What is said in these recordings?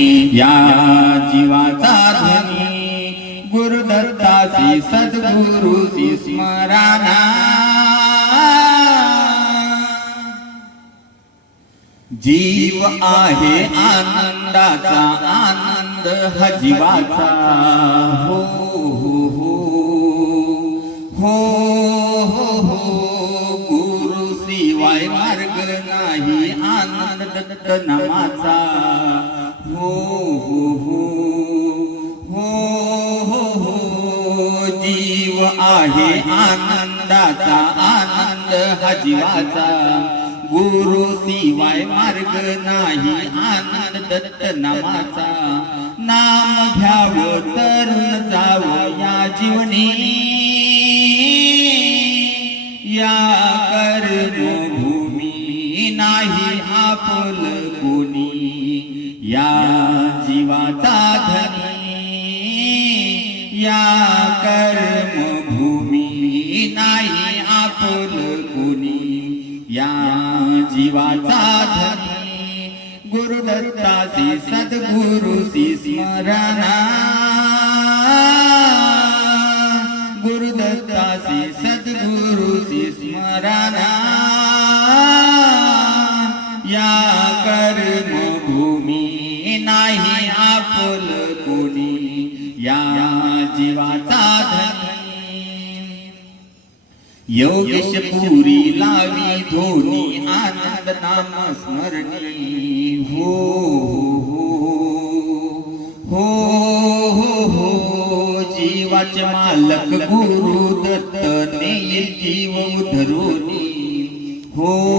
या जीवाचा ध्वनी गुरुदत्तासी सद्गुरुसी स्मराना. जीव आहे आनंदाचा आनंद हा जीवाचा हो हो हो. हो हो हो. गुरु शिवाय मार्ग नाही आनंद दत्त नामाचा. हो हो हो हो हो हो जीव आहे आनंदाचा आनंद हा जीवाचा गुरु शिवाय मार्ग नाही आनंद दत्त नामाचा. नाम घ्यावं तर जावं या जीवनी. या कर्मभूमी नाही आपल कोणी. या जीवाचा धनी या कर्मभूमी नाही आपुल कुणी. या जीवाचा धनी गुरुदत्तासी सद्गुरुसी स्मरणा. गुरुदत्तासी सद्गुरुसी स्मरणा. या कर्मभूमी नाही आपुल कोणी या जीवाचा धनी. योगेश पुरी लावी धोनी आनंद नाम स्मरणी. हो हो हो. हो हो, हो. जीवाचे मालक गुरु दत्त ने जीव उधरोनी हो हो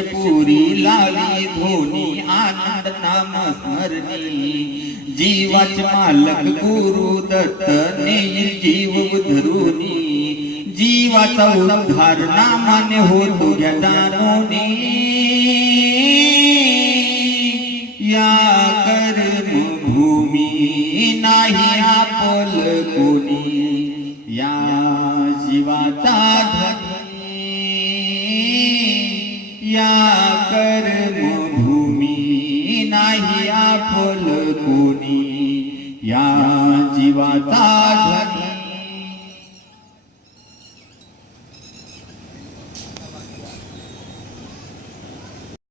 पुरी लाली धोनी आनंद नाम स्मरणी. जीवाच मालक गुरु दत्त नेय जीव धरुनी जीवाचा उद्धार नामाने होतो या दानोनी. या कर्मभूमी नाही आपल कोणी. या जीवाचा धनी या जीवाचा